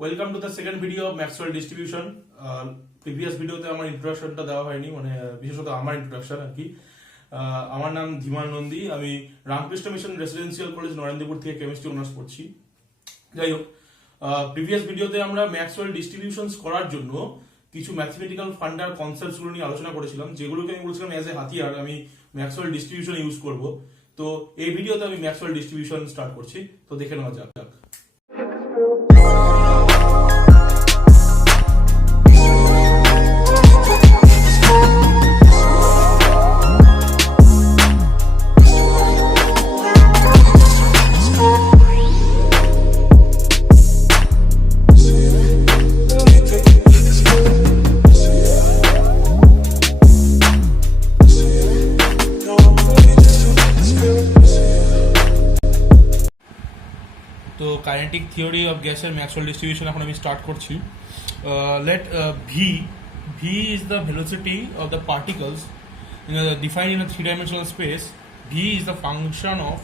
Welcome to the second video of Maxwell distribution. Previous ভিডিওতে আমার ইন্ট্রোডাকশনটা দেওয়া হয়নি, মানে বিশেষত আমার ইন্ট্রোডাকশন আর কি। আমার নাম ধীমান নন্দী, আমি Ramakrishna mission residential college Narendrapur থেকে কেমিস্ট্রি অনার্স পড়ছি। যাই হোক, প্রিভিয়াস ভিডিওতে আমরা ম্যাক্সওয়েল ডিস্ট্রিবিউশনস করার জন্য কিছু ম্যাথমেটিক্যাল ফান্ডার কনসেপ্টসগুলো নিয়ে আলোচনা করেছিলাম, যেগুলোকে আমি বলছিলাম অ্যাজ এ হাতিয়ার আমি ম্যাক্সওয়েল ডিস্ট্রিবিউশন ইউজ করব। তো এই ভিডিওতে আমি ম্যাক্সওয়েল ডিস্ট্রিবিউশন স্টার্ট করছি, তো দেখে নেওয়া যাক। তো কাইনেটিক থিওরি অফ গ্যাসের ম্যাক্সওয়েল ডিস্ট্রিবিউশন এখন আমি স্টার্ট করছি। Let V is the velocity of the particles defined in a three-dimensional space. V is the function of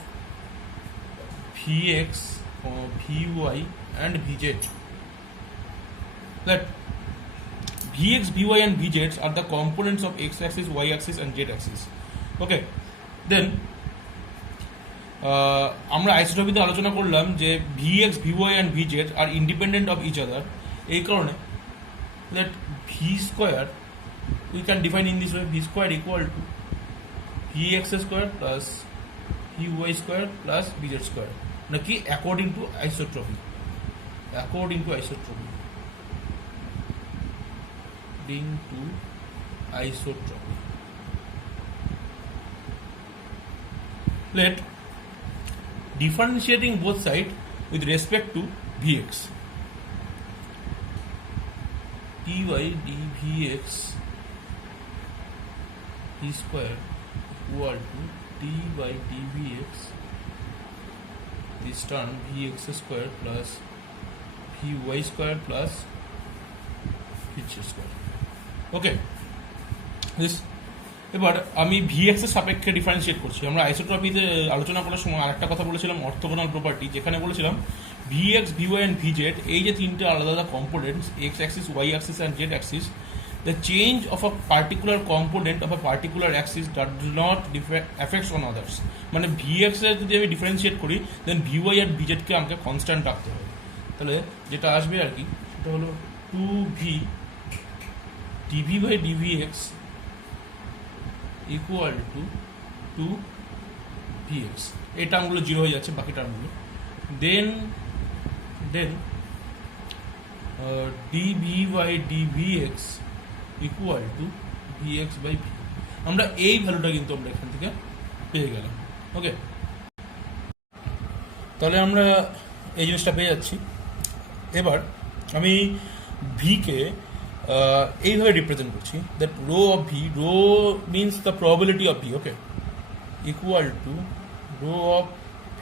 Vx, Vy and Vz. Let Vx, Vy and Vz are the components of x-axis, y-axis and z-axis. Okay, then আমরা আইসোট্রপিতে আলোচনা করলাম যে Vx, Vy and Vz are independent of each other. এই কারণে let V square we can define in this way: V square equal to Vx square plus Vy square plus Vz square, নাকি according to isotropy. According to isotropy. Let differentiating both sides with respect to Vx. dy dvx v square equal to d by dvx, this term vx square plus vy square plus vz square. Okay, this এবার আমি VX এর সাপেক্ষে differentiate করছি। আমরা আইসোট্রপিতে আলোচনা করার সময় আরেকটা কথা বলেছিলাম, অর্থোগোনাল প্রপার্টি, যেখানে বলেছিলাম ভিএক্স, ভিওয়াই অ্যান্ড ভিজেড এই যে তিনটে আলাদা আলাদা components, X axis, Y axis and Z axis, the change of a particular component of a particular axis does not effects on others. মানে ভিএক্স এর যদি আমি ডিফারেন্সিয়েট করি, দেন ভিওয়াই আর ভিজেডকে আমাকে কনস্ট্যান্ট রাখতে হবে। তাহলে যেটা আসবে আর কি, সেটা হলো 2v dv by dvx equal to 2vx। এই টার্মগুলো জিরো হয়ে যাচ্ছে, বাকি টার্মগুলো। দেন dv by dvx equal to vx by v। আমরা এই ভ্যালুটা কিন্তু আমরা এখান থেকে পেয়ে গেলাম। ওকে, তাহলে আমরা এই জিনিসটা পেয়ে যাচ্ছি। এবার আমি ভিকে এইভাবে রিপ্রেজেন্ট করছি, that rho of V, rho means the probability of V, okay, equal to rho of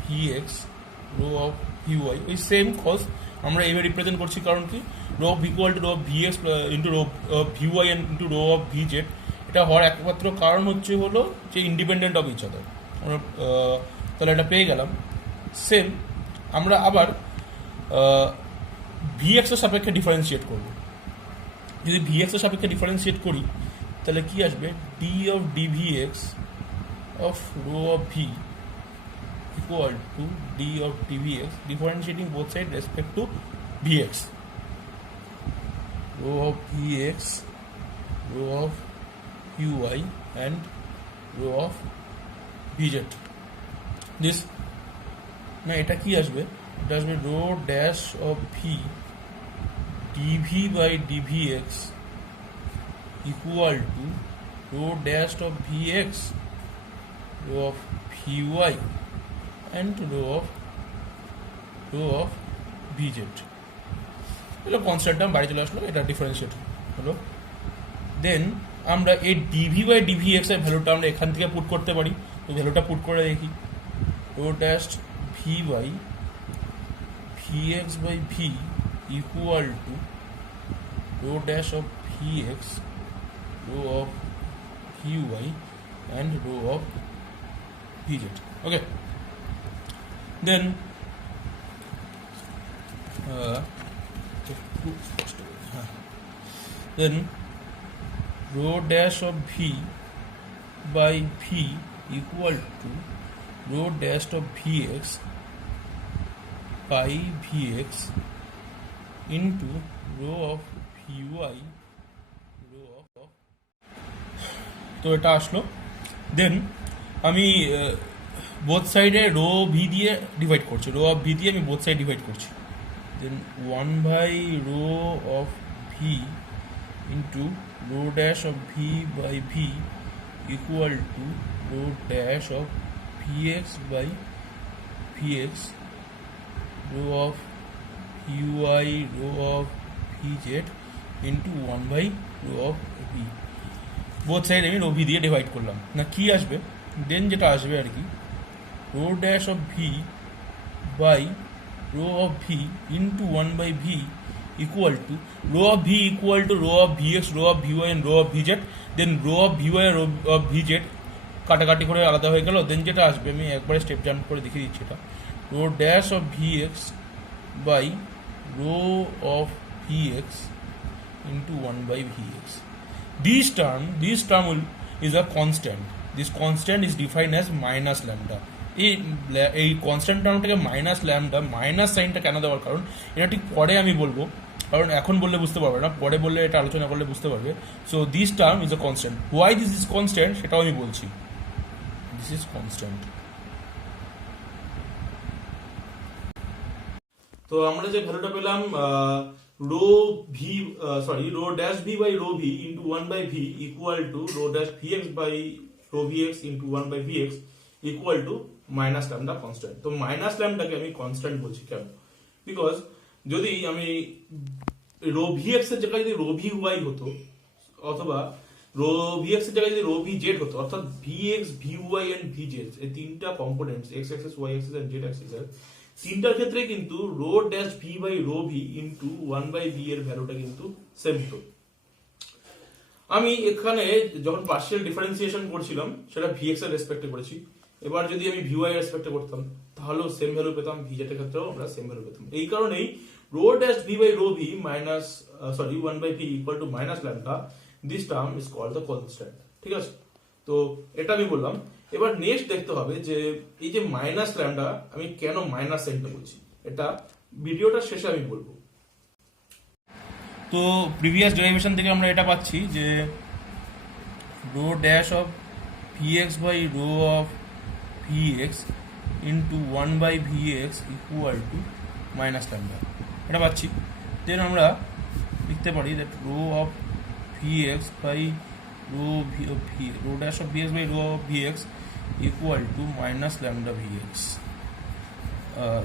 V X, rho of V Y. ওই সেম কজ আমরা এইভাবে রিপ্রেজেন্ট করছি, কারণ কি rho of equal to rho of V X into rho of V Y and into rho of V Z. এটা হওয়ার একমাত্র কারণ হলো যে ইন্ডিপেন্ডেন্ট অফ ইচ আদার। আমরা তাহলে এটা পেয়ে গেলাম। সেম আমরা আবার ভি এক্সের সাপেক্ষে ডিফারেন্সিয়েট করবো। যদি ভিএক্স এর সাপেক্ষে ডিফারেন্সিয়েট করি, তাহলে কি আসবে? D of DVX of rho of V equal to D of DVX, differentiating both side respect to VX, rho of VX, rho of VY and rho of VZ. This না, এটা কি আসবে? এটা আসবে rho dash of V dv by dvx equal to rho dash of vx, rho of vy and rho of vz। এগুলো constant term বাইরে চলে আসলো, এটা ডিফারেন্সিয়েট হলো। দেন আমরা এই ডিভি বাই ডিভিএক্স এর ভ্যালুটা আমরা এখান থেকে পুট করতে পারি। তো ভ্যালুটা পুট করে দেখি, rho dash V by V X by V equal to rho dash of vx, rho of vy and rho of vz. Okay, then then rho dash of V by V equal to rho dash of V X by V X into rho of V Y rho of, তো এটা আসলো। Then আমি both সাইডে rho V দিয়ে divide করছি, rho of V দিয়ে আমি both side divide করছি। দেন 1/রো of V into rho dash of V by V equal to rho dash of V X by V X rho of V Y rho of V Z into 1/রো of V. Both side আমি rho V দিয়ে divide করলাম না, কি আসবে then যেটা আসবে আর কি, rho dash of V by rho of V into 1/ভি equal to rho of V equal to rho of V X rho of V Y and rho of V Z. Then rho of V Y rho of V Z কাটাকাটি করে আলাদা হয়ে গেল। দেন যেটা আসবে আমি একবারে স্টেপ জাম্প করে দেখিয়ে দিচ্ছি, এটা rho dash of V X by rho of V X into 1/ভি X. This term is a constant. This constant is defined as minus lambda. এই কনস্ট্যান্ট টার্মটাকে মাইনাস ল্যামডা, মাইনাস সাইনটা কেন দেওয়ার কারণ এটা ঠিক পরে আমি বলবো, কারণ এখন বললে বুঝতে পারবে না, পরে বললে এটা আলোচনা করলে বুঝতে পারবে। So this term is a constant. Why this is constant সেটাও আমি বলছি, দিস ইজ কনস্ট্যান্ট। তো আমরা যে ভ্যালুটা পেলাম rho V rho dash V by rho V into 1/ভি equal to rho dash V X by rho V X into 1/ভি X equal to minus lambda constant. তো মাইনাস ল্যামডাকে আমি কনস্ট্যান্ট বলছি কেন? বিকজ যদি আমি রো ভি এক্স এর জায়গায় যদি রো ভি ওয়াই হতো, অথবা রো ভি এক্স এর জায়গায় যদি রো ভি জেড হতো, অর্থাৎ V X V Y and V Z এই তিনটা components X axis Y axis and Z axis এর তিনটার ক্ষেত্রে কিন্তু rho dash V by rho V into 1/ভি এর ভ্যালুটা কিন্তু সেম হতো। আমি এখানে যখন পার্শিয়াল ডিফারেন্সিয়েশন করছিলাম সেটা ভি এক্স এর রেসপেক্টে করেছি, এবার যদি আমি ভি ওয়াই এর রেসপেক্টে করতাম তাহলেও সেম ভ্যালু পেতাম, ভি জেড এর ক্ষেত্রেও আমরা সেম ভ্যালু পেতাম। এই কারণেই rho dash V by rho V minus 1/ভি equal to minus lambda, this term is called the constant. ঠিক আছে, তো এটা আমি বললাম। এবার নেক্সট দেখতে হবে যে এই যে মাইনাস ল্যামডা আমি কেন মাইনাস সাইনটা বলছি, এটা ভিডিওটার শেষে আমি বলবো। তো প্রিভিয়াস ডেরিভেশন থেকে আমরা এটা পাচ্ছি যে rho dash of V X by rho of V X into 1/ভি X equal to minus lambda, এটা পাচ্ছি। দেন আমরা লিখতে পারি that rho of V X by rho dash of V X by rho of V X equal to minus lambda Vx.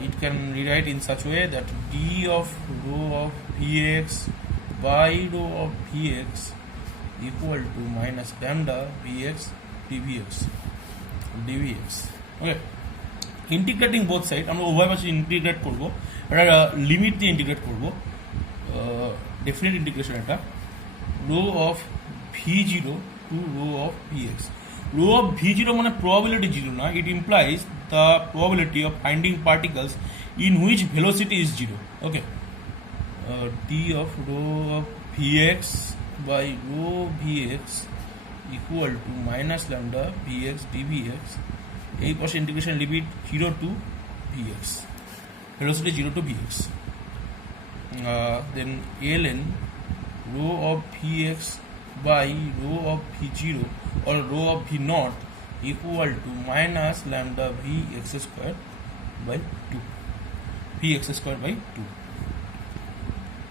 It can rewrite in such way that d of rho of Vx by rho of Vx equal to minus lambda Vx dvx. Okay. Integrating both sides, আমরা উভয় পাশে integrate করব, এটা limit দিয়ে integrate করব, definite integration, এটা rho of v0 to rho of vx. Rho of v0 মানে probability 0 না, it implies the probability of finding particles in which velocity is 0. Okay, d of rho of vx by rho vx equal to minus lambda vx dvx. এই পাশে integration limit 0 to vx, velocity 0 to vx. Then ln rho of vx by rho of v0 or rho of v naught equal to minus lambda vx square by 2, vx square by 2.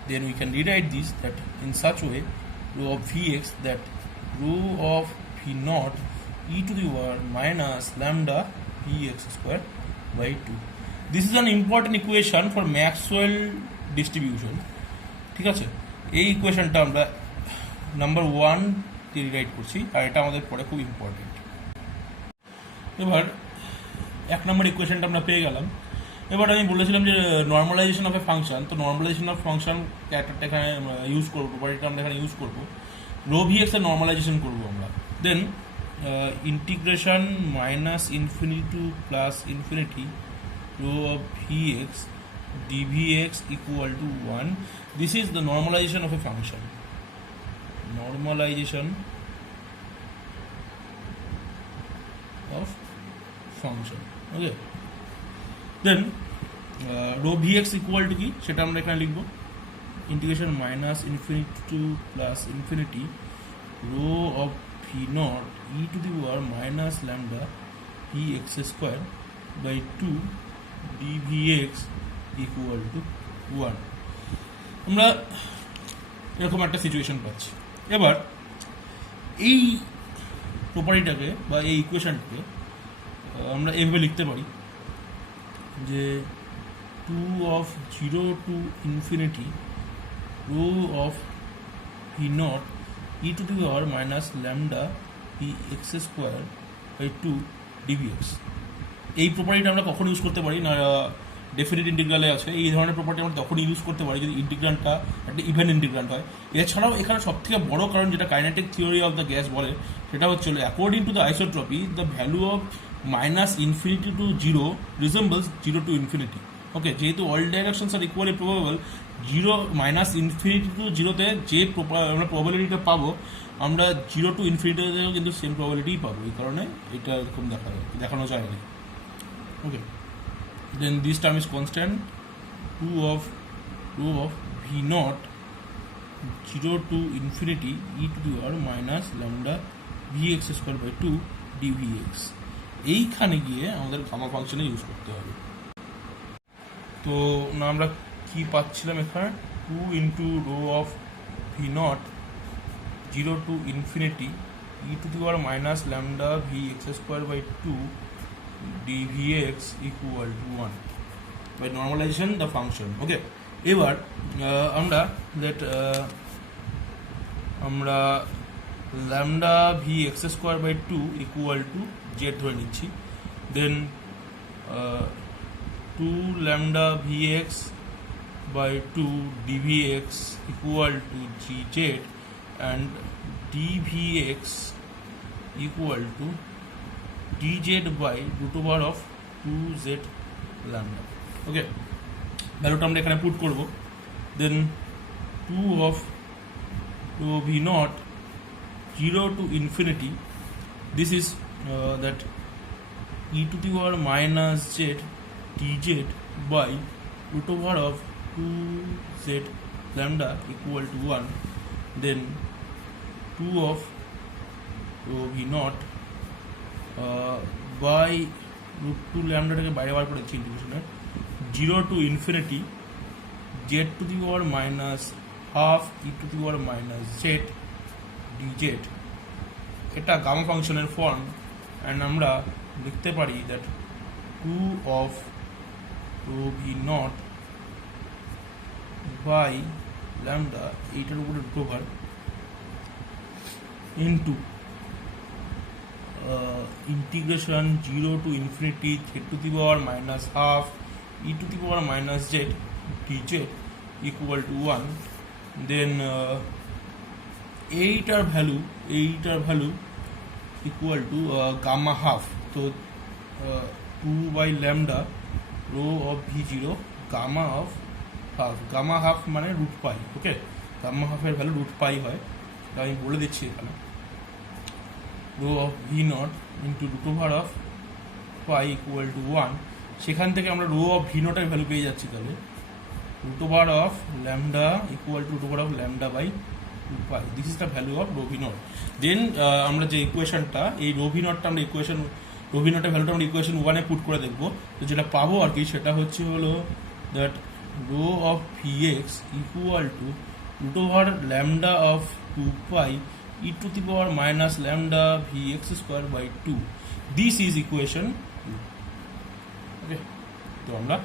Then we can rewrite this that in such way rho of vx that rho of v naught e to the power minus lambda vx square by 2. This is an important equation for Maxwell distribution. ঠিক আছে, এই ইকুয়েশনটা আমরা number 1 দিয়ে rewrite করছি, আর এটা আমাদের পরে খুব ইম্পর্টেন্ট। এবার 1 নম্বর ইকুয়েশনটা আমরা পেয়ে গেলাম। এবার আমি বলেছিলাম যে নর্মালাইজেশন অফ এ ফাংশন, তো নর্মালাইজেশন অফ ফাংশন ক্যারেক্টারটা এখানে ইউজ করবো, প্রপার্টিটা আমরা এখানে ইউজ করবো, রো ভি এক্স এর নর্মালাইজেশন করবো আমরা। Then integration minus infinity to plus infinity rho of V X dvx equal to 1. This is the normalization of a function. Normalization of function. Okay. Then rho vx equal to কি সেটা আমরা এখানে লিখব integration minus infinity to plus infinity rho of v naught e to the power minus lambda vx square by 2 dvx equal to 1. আমরা এরকম একটা situation পাচ্ছি। এবার এই প্রপার্টিটাকে বা এই ইকুয়েশনটাকে আমরা এইভাবে লিখতে পারি যে 2 of 0 to infinity rho of v naught e to the power minus lambda vx square by 2 dvx। এই প্রপার্টিটা আমরা কখন ইউজ করতে পারি না, ডেফিনিট ইন্টিগ্রালে আছে। এই ধরনের প্রপার্টি আমরা তখন ইউজ করতে পারি যদি ইন্টিগ্রান্টটা একটা ইভেন ইন্টিগ্রান্ট হয়। এছাড়াও এখানে সবথেকে বড় কারণ যেটা kinetic theory of the gas বলে সেটা হচ্ছে according to the isotropy the value of minus infinity to zero resembles zero to infinity. Okay, যেহেতু all directions are equally probable, zero minus infinity to জিরোতে যে আমরা প্রবাবিলিটিটা পাবো আমরা জিরো টু ইনফিনিটিতেও কিন্তু সেম প্রবাবিলিটিই পাবো। এই কারণে এটা এরকম দেখানো যায় না। ওকে, then this term is constant 2 of rho of v naught 0 to infinity e to the power minus lambda vx square by 2 dvx। এইখানে গিয়ে আমাদের গামা ফাংশনে ইউজ করতে হবে। তো না আমরা কি পাচ্ছিলাম এখানে 2 into rho of v naught 0 to infinity e to the power minus lambda vx square by 2 dvx equal to 1 by normalization the function. Okay, এবার আমরা আমরা lambda vx square by 2 equal to z ধরে নিচ্ছি। then 2 lambda vx by 2 dvx equal to gz and dvx equal to dz by root over of 2z lambda. ওকে, ভ্যালুটা আমরা এখানে put করব। দেন 2 of rho v naught 0 to infinity, this is that e to the power minus z dz by root over of 2z lambda equal to 1. then 2 of rho v naught by root 2 ল্যামডাটাকে বাইরে বার করেছি ইন্টিগ্রেশনের 0 to infinity z to the power minus half e to the power minus z dz। এটা gamma ফাংশনের form and আমরা লিখতে পারি that 2 of rho v naught by lambda এইটার উপরে root over into integration 0 to infinity z to the power minus half e to the power minus z dz equal to 1. then এইটার value equal to gamma half। তো 2 by lambda rho of v0 gamma half মানে root পাই। ওকে, gamma হাফের value root পাই হয়, তা আমি বলে দিচ্ছি এখানে rho of v naught into root over of pi equal to 1। সেখান থেকে আমরা rho of v naught এর ভ্যালু পেয়ে যাচ্ছি তাহলে root over of lambda equal to root over of lambda by 2 pi। this is the value of rho v naught। then আমরা যে ইকুয়েশনটা এই rho v naught টা আমরা rho v naught এর ভ্যালুটা আমরা ইকুয়েশন 1 এ পুট করে দেখব। তো যেটা পাবো আর কি সেটা হলো that rho of vx equal to root over lambda of 2 pi e to the power minus lambda vx square by 2। this is equation 2। ওকে, তো আমরা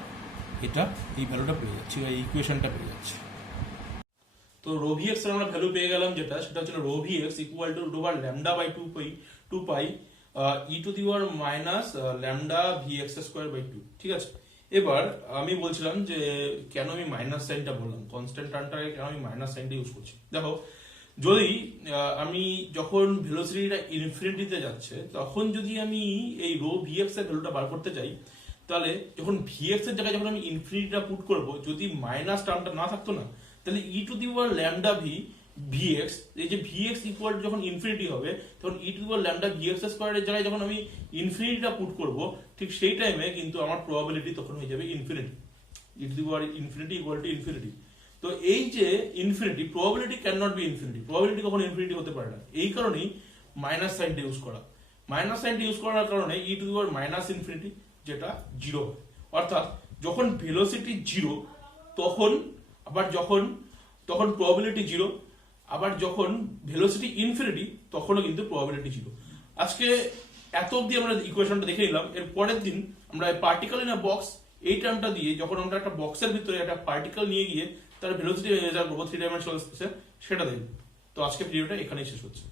এই ভ্যালুটা পেয়ে যাচ্ছি, এই ইকুয়েশনটা পেয়ে যাচ্ছি। তো রো vx এর আমরা ভ্যালু পেয়ে গেলাম সেটা হচ্ছে rho vx equal to root over lambda by 2 pi E to the power minus lambda vx square by 2। ঠিক আছে, এবার আমি বলছিলাম যে কেন আমি মাইনাস সাইনটা বললাম, কনস্ট্যান্ট টার্মটাকে কেন আমি মাইনাস সাইনটা ইউজ করছি। দেখো, যদি আমি যখন ভেলোসিটিটা ইনফিনিটিতে যাচ্ছে তখন যদি আমি এই রো vx এর ভ্যালুটা বার করতে চাই তাহলে যখন ভিএক্স এর জায়গায় যখন আমি ইনফিনিটিটা পুট করব, যদি মাইনাস টার্মটা না থাকতো না, তাহলে e to the power lambda V VX, এই যে ভিএক্স ইকুয়াল যখন ইনফিনিটি হবে, তখন e to the power lambda VX স্কোয়ারের জায়গায় যখন আমি ইনফিনিটিটা পুট করব, ঠিক সেই টাইমে কিন্তু আমার প্রবাবিলিটি তখন হয়ে যাবে infinity. E to the power infinity equal to infinity. তো এই যে infinity, probability can not be infinity, probability কখন ইনফিনিটি হতে পারে না। এই কারণেই মাইনাস সাইনটা ইউজ করা। মাইনাস সাইনটা ইউজ করার কারণে e to the power minus infinity, যেটা জিরো হয়। অর্থাৎ যখন ভেলোসিটি জিরো, তখন আবার তখন প্রবাবিলিটি জিরো, আবার যখন ভেলোসিটি ইনফিনিটি তখনও কিন্তু প্রবাবিলিটি জিরো। আজকে এত অব্দি আমরা ইকুয়েশনটা দেখে নিলাম। এর পরের দিন আমরা পার্টিকেল ইন আ বক্স এই টার্মটা দিয়ে, যখন আমরা একটা বক্সের ভিতরে একটা পার্টিকেল নিয়ে গিয়ে তার ভেলোসিটি মেজার করবো 3 ডাইমেনশনাল স্পেসে, সেটা দেখব। তো আজকে ভিডিওটা এখানেই শেষ হচ্ছে।